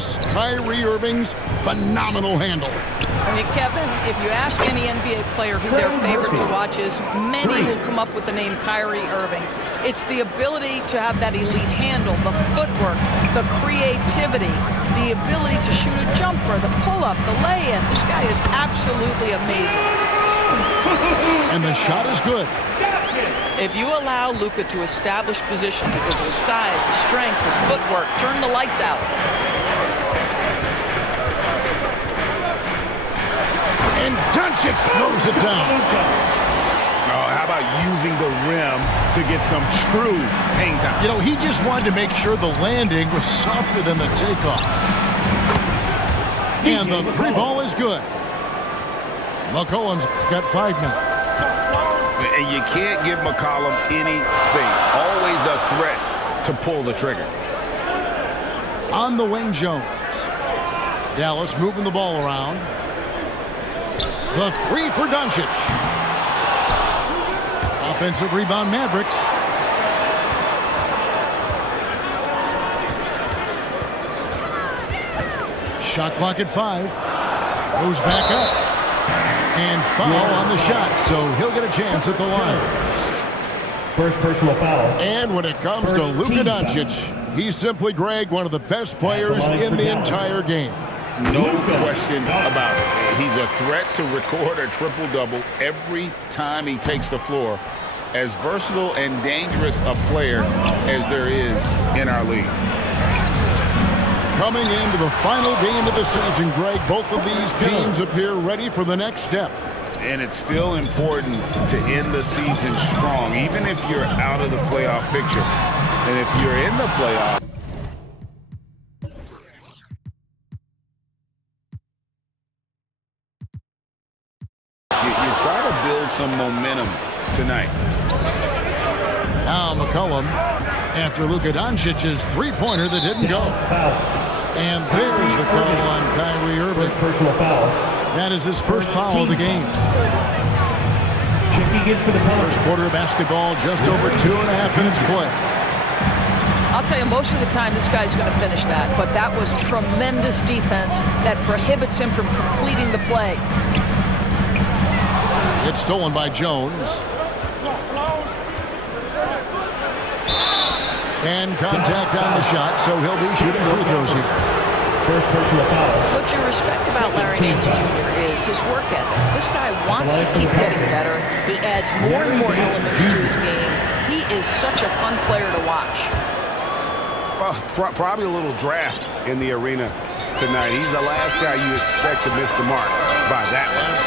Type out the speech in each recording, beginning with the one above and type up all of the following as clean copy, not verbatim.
notice Kyrie Irving's phenomenal handle. I mean, Kevin, if you ask any NBA player who their favorite to watch is, many will come up with the name Kyrie Irving. It's the ability to have that elite handle, the footwork, the creativity, the ability to shoot a jumper, the pull-up, the lay-in. This guy is absolutely amazing. And the shot is good. If you allow Luka to establish position because of his size, his strength, his footwork, turn the lights out. And Doncic throws it down. Oh, how about using the rim to get some true hang time? You know, he just wanted to make sure the landing was softer than the takeoff. And the three ball is good. McCollum's got 5 now. And you can't give McCollum any space. Always a threat to pull the trigger. On the wing, Jones. Dallas moving the ball around. The three for Doncic. Offensive rebound, Mavericks. Shot clock at 5. Goes back up. And foul on the shot, so he'll get a chance at the line. First personal foul. And when it comes to Luka Doncic, he's simply, Greg, one of the best players in the entire game. No question about it. He's a threat to record a triple-double every time he takes the floor. As versatile and dangerous a player as there is in our league. Coming into the final game of the season, Greg, both of these teams appear ready for the next step. And it's still important to end the season strong, even if you're out of the playoff picture. And if you're in the playoff, you try to build some momentum tonight. Now McCollum, after Luka Doncic's three-pointer that didn't go. And there's the call on Kyrie Irving. First personal foul. That is his first foul of the game. Checking in for the First quarter of basketball, just over 2.5 minutes play. I'll tell you, most of the time this guy's going to finish that, but that was tremendous defense that prohibits him from completing the play. It's stolen by Jones. And contact on the shot, so he'll be shooting free throws here. First personal foul. What you respect about Larry Nance Jr. is his work ethic. This guy wants to keep getting better. He adds more and more elements to his game. He is such a fun player to watch. Well, probably a little draft in the arena tonight. He's the last guy you expect to miss the mark by that much.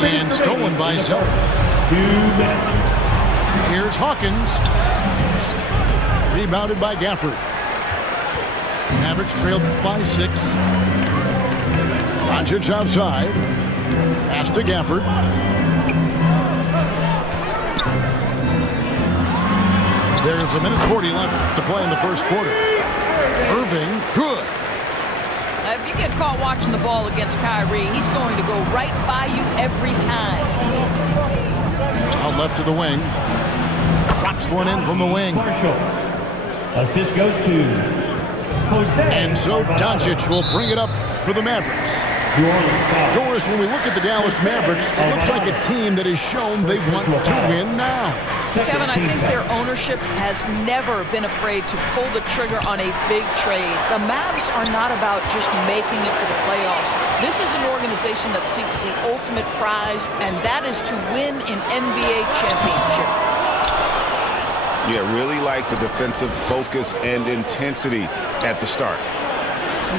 And stolen by Zoe. 2 minutes. Here's Hawkins. Rebounded by Gafford. Mavericks trailed by 6. Doncic outside. Pass to Gafford. There's 1:40 left to play in the first quarter. Irving, good. If you get caught watching the ball against Kyrie, he's going to go right by you every time. Out left to the wing. Drops one in from the wing. Marshall. Assist goes to Jose. And so Doncic will bring it up for the Mavericks. Doris, when we look at the Dallas Mavericks, it looks like a team that has shown they want to win now. Kevin, I think their ownership has never been afraid to pull the trigger on a big trade. The Mavs are not about just making it to the playoffs. This is an organization that seeks the ultimate prize, and that is to win an NBA championship. Yeah, really like the defensive focus and intensity at the start.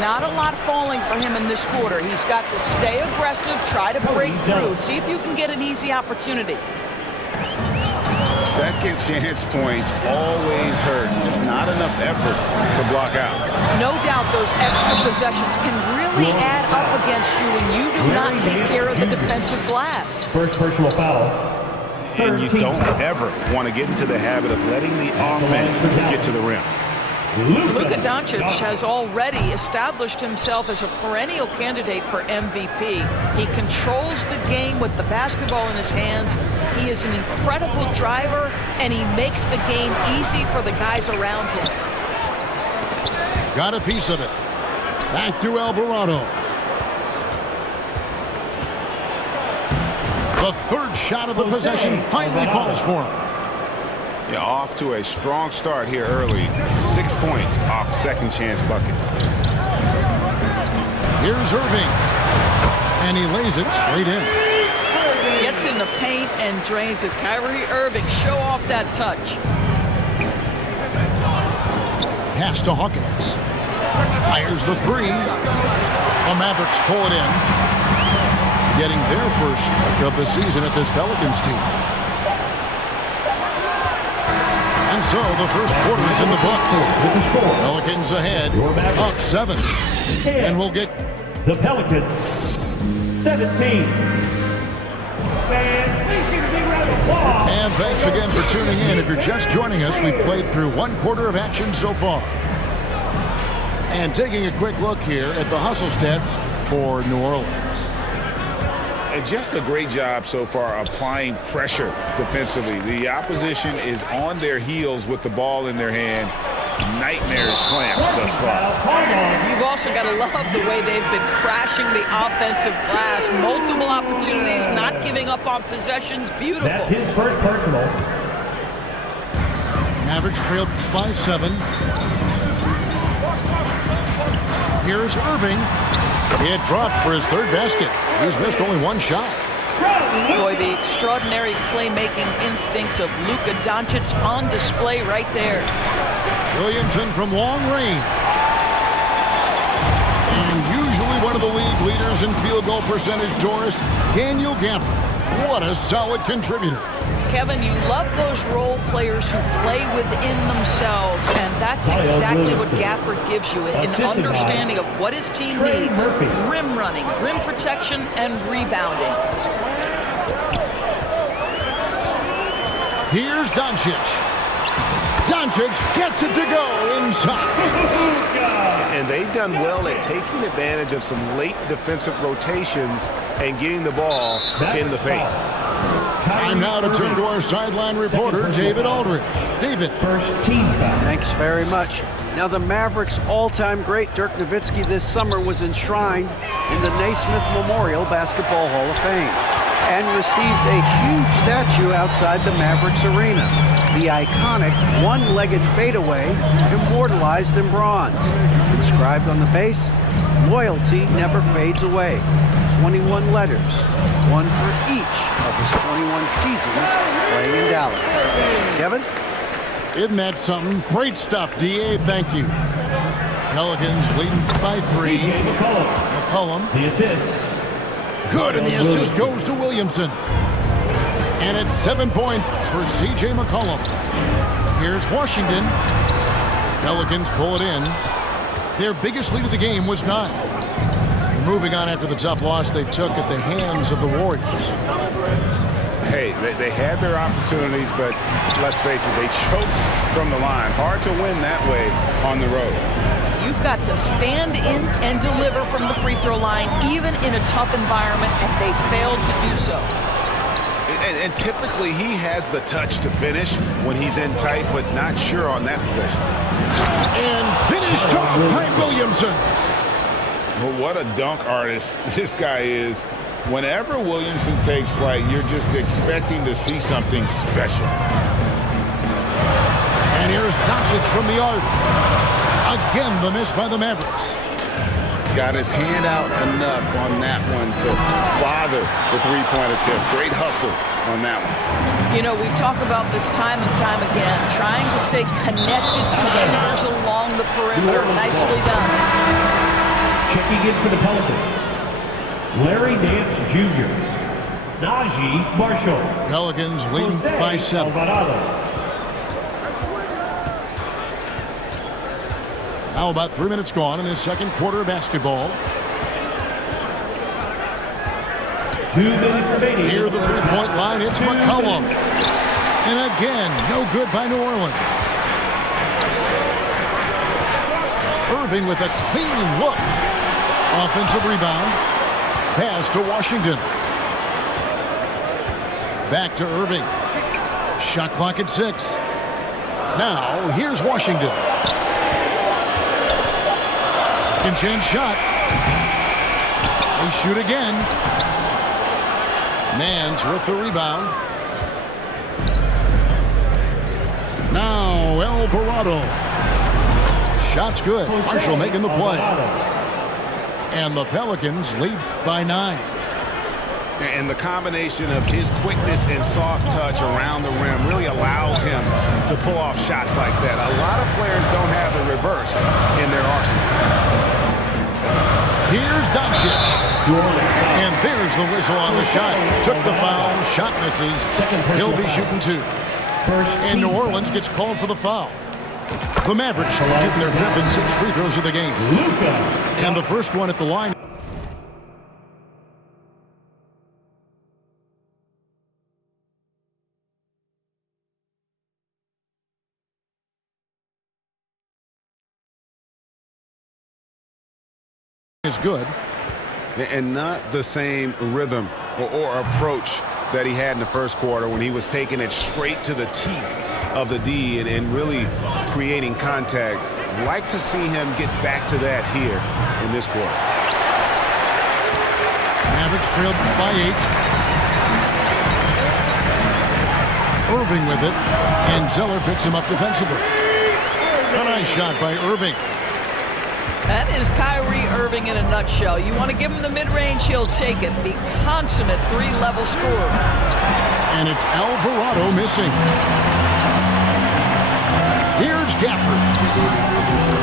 Not a lot falling for him in this quarter. He's got to stay aggressive, try to break through, see if you can get an easy opportunity. Second chance points always hurt. Just not enough effort to block out. No doubt those extra possessions can really add up against you when you do not take care of the defensive glass. First personal foul. And you don't ever want to get into the habit of letting the offense get to the rim. Luka Doncic has already established himself as a perennial candidate for MVP. He controls the game with the basketball in his hands. He is an incredible driver, and he makes the game easy for the guys around him. Got a piece of it. Back to Alvarado. The third shot of the possession finally falls for him. Yeah, off to a strong start here early. 6 points off second chance buckets. Here's Irving. And he lays it straight in. Gets in the paint and drains it. Kyrie Irving, show off that touch. Pass to Hawkins. Fires the three. The Mavericks pull it in. Getting their first of the season at this Pelicans team. And so the first quarter is in the books. Pelicans ahead, up 7. And we'll get the Pelicans 17. And thanks again for tuning in. If you're just joining us, we've played through 1 quarter of action so far. And taking a quick look here at the hustle stats for New Orleans. And just a great job so far applying pressure defensively. The opposition is on their heels with the ball in their hand. Nightmarish clamps thus far. You've also got to love the way they've been crashing the offensive glass. Multiple opportunities, not giving up on possessions. Beautiful. That's his first personal. Mavericks trailed by 7. Here's Irving. It dropped for his third basket. He's missed only 1 shot. Boy, the extraordinary playmaking instincts of Luka Doncic on display right there. Williamson from long range. And usually one of the league leaders in field goal percentage, Doris, Daniel Gafford. What a solid contributor. Kevin, you love those role players who play within themselves, and that's exactly what Gafford gives you, an understanding of what his team needs. Rim running, rim protection, and rebounding. Here's Doncic. Doncic gets it to go inside. And they've done well at taking advantage of some late defensive rotations and getting the ball in the paint. Time now to turn to our sideline reporter, David Aldridge. David. First team foul. Thanks very much. Now the Mavericks' all-time great Dirk Nowitzki this summer was enshrined in the Naismith Memorial Basketball Hall of Fame and received a huge statue outside the Mavericks arena. The iconic one-legged fadeaway immortalized in bronze. Inscribed on the base, loyalty never fades away. 21 letters, one for each of his 21 seasons playing in Dallas. Kevin? Isn't that something? Great stuff, D.A. Thank you. Pelicans leading by 3. McCollum. The assist. Good, and the assist goes to Williamson. And it's 7 points for C.J. McCollum. Here's Washington. Pelicans pull it in. Their biggest lead of the game was 9. Moving on after the tough loss they took at the hands of the Warriors. Hey, they had their opportunities, but let's face it, they choked from the line. Hard to win that way on the road. You've got to stand in and deliver from the free throw line, even in a tough environment, and they failed to do so. And typically he has the touch to finish when he's in tight, but not sure on that possession. And finished off by Williamson. Well, what a dunk artist this guy is. Whenever Williamson takes flight, you're just expecting to see something special. And here's Doncic from the arc. Again, the miss by the Mavericks. Got his hand out enough on that one to bother the three-point attempt. Great hustle on that one. You know, we talk about this time and time again, trying to stay connected to shooters along the perimeter. Nicely done. Checking in for the Pelicans, Larry Nance Jr., Najee Marshall. Pelicans leading by 7. Alvarado. Now about 3 minutes gone in this second quarter of basketball. 2 minutes remaining. Near the three-point line, it's McCollum. And again, no good by New Orleans. Irving with a clean look. Offensive rebound. Pass to Washington. Back to Irving. Shot clock at 6. Now, here's Washington. Second chance shot. They shoot again. Mans with the rebound. Now Alvarado. Shot's good. Marshall making the play. And the Pelicans lead by 9. And the combination of his quickness and soft touch around the rim really allows him to pull off shots like that. A lot of players don't have the reverse in their arsenal. Here's Doncic. And there's the whistle on the shot. Took the foul. Shot misses. He'll be shooting 2. And New Orleans gets called for the foul. The Mavericks shooting their 5th and 6th free throws of the game. And the first one at the line is good. And not the same rhythm or approach that he had in the first quarter when he was taking it straight to the teeth of the D and really creating contact. Like to see him get back to that here in this quarter. Mavericks trailed by 8. Irving with it. And Zeller picks him up defensively. A nice shot by Irving. That is Kyrie Irving in a nutshell. You want to give him the mid-range, he'll take it. The consummate 3-level scorer. And it's Alvarado missing. Here's Gafford.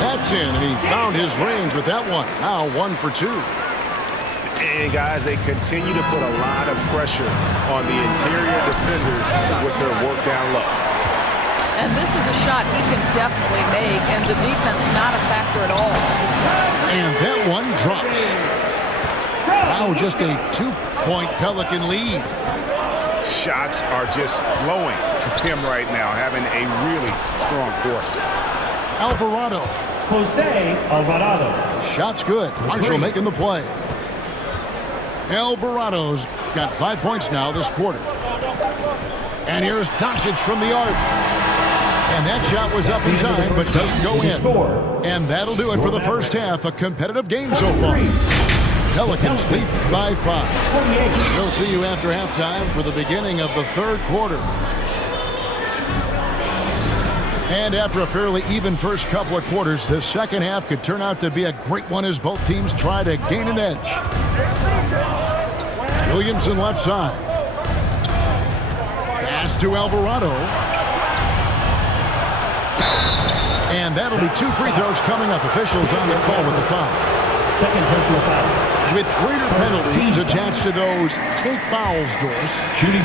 That's in, and he found his range with that one. Now 1 for 2. And guys, they continue to put a lot of pressure on the interior defenders with their work down low. And this is a shot he can definitely make, and the defense not a factor at all. And that one drops. Now just a 2-point Pelican lead. Shots are just flowing for him right now, having a really strong quarter. Alvarado. Jose Alvarado. The shot's good. Marshall making the play. Alvarado's got 5 points now this quarter. And here's Doncic from the arc. And that shot was up in time, but doesn't go in. And that'll do it for the first half. A competitive game so far. Pelicans lead by 5. We'll see you after halftime for the beginning of the third quarter. And after a fairly even first couple of quarters, the second half could turn out to be a great one as both teams try to gain an edge. Williamson left side. Pass to Alvarado. And that'll be 2 free throws coming up. Officials on the call with the foul. Second personal foul. With greater penalties attached to those take fouls, Doris,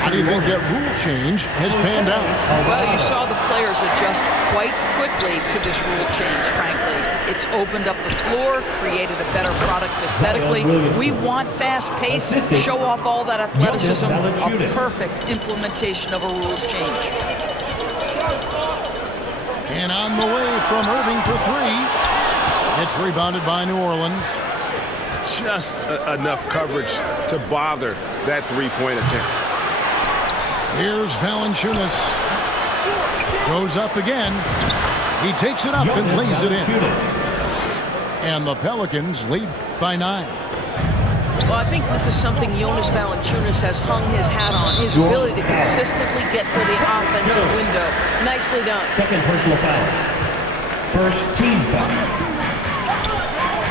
how do you think that rule change has panned out? Well, you saw the players adjust quite quickly to this rule change, frankly. It's opened up the floor, created a better product aesthetically. We want fast pace, show off all that athleticism, a perfect implementation of a rules change. And on the way from Irving for 3. It's rebounded by New Orleans. Just enough coverage to bother that three-point attempt. Here's Valanciunas. Goes up again. He takes it up and lays it in. And the Pelicans lead by 9. Well, I think this is something Jonas Valanciunas has hung his hat on, his ability to consistently get to the offensive window. Nicely done. Second personal foul. First team foul.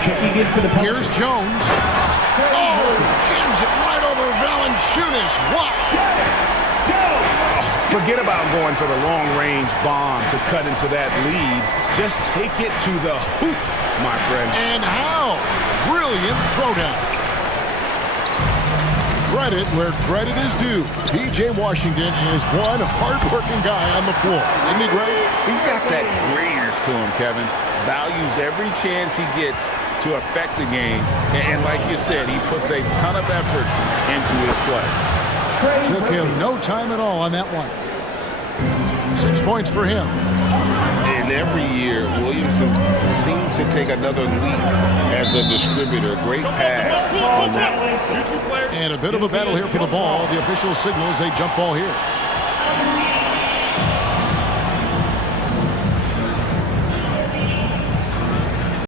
Checking in for the Here's Jones. Oh, jams it right over Valanciunas. What? Forget about going for the long-range bomb to cut into that lead. Just take it to the hoop, my friend. And how? Brilliant throwdown. Credit where credit is due. P.J. Washington is one hard-working guy on the floor. Isn't he great? He's got that greatness to him, Kevin. Values every chance he gets to affect the game. And like you said, he puts a ton of effort into his play. Took him no time at all on that one. 6 points for him. And every year, Williamson seems to take another leap as a distributor. Great pass on that. And a bit of a battle here for the ball. The official signals a jump ball here.